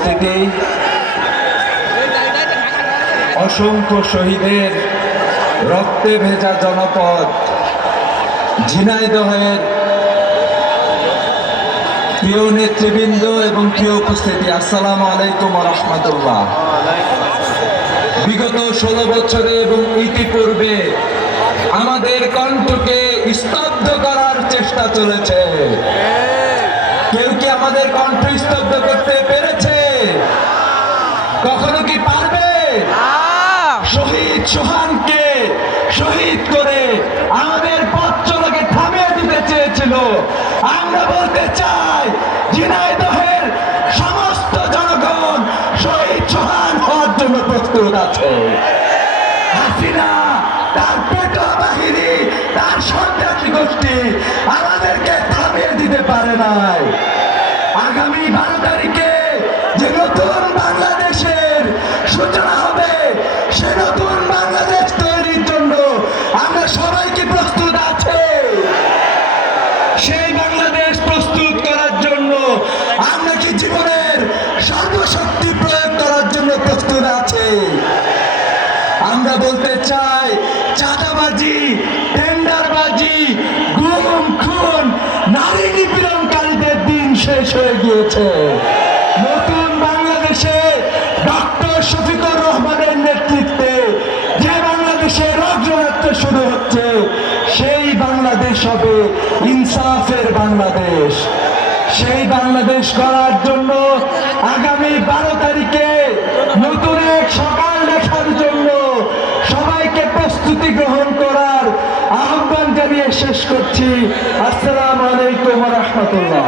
উপস্থিতি, অসংখ্য শহীদের রক্তে ভেজা জনপদ ঝিনাইদহের প্রিয় নেতৃবৃন্দ এবং প্রিয় উপস্থিতি, আসসালামু আলাইকুম ওয়া রাহমাতুল্লাহ। বিগত 16 বছরে এবং ইতিপূর্বে আমাদের কণ্ঠকে স্তব্ধ করার চেষ্টা চলেছে। কেউ কি আমাদের কণ্ঠ স্তব্ধ করতে পেরেছে? কখনো কি পারবে? শহীদ সোহানকে শহীদ করে আমাদের পথ চলাকে থামিয়ে দিতে চেয়েছিল। আমরা বলতে চাই, ঝিনাইদহের সমস্ত জনগণ শহীদ সোহান হওয়ার জন্য প্রস্তুত আছে। হাসিনা, তার পেটোয়া বাহিনী, তার সন্ত্রাসী গোষ্ঠী আমাদেরকে থামিয়ে দিতে পারে নাই। আগামী 12 তারিখে যে নতুন বাংলাদেশের সূচনা হবে, সে নতুন বাংলাদেশ তৈরির জন্য আমরা সবাই কি প্রস্তুত আছে? সেই বাংলাদেশ প্রস্তুত করার জন্য আমরা কি জীবনের সর্বশক্তি প্রয়োগ করার জন্য প্রস্তুত আছে? আমরা বলতে চাই, চাঁদাবাজি, টেন্ডারবাজি, গুম খুন, নারী নিপীড়নকারীদের দিন শেষ হয়ে গিয়েছে। নতুন বাংলাদেশে ডক্টর শফিকুর রহমানের নেতৃত্বে যে বাংলাদেশে রক্তযাত্রা শুরু হচ্ছে, সেই বাংলাদেশ হবে ইনসাফের বাংলাদেশ। সেই বাংলাদেশ করার জন্য আগামী 12 তারিখে নতুন এক সকাল দেখার জন্য সবাইকে প্রস্তুতি গ্রহণ করার আহ্বান জানিয়ে শেষ করছি। আসসালামু আলাইকুম ওয়া রাহমাতুল্লাহ।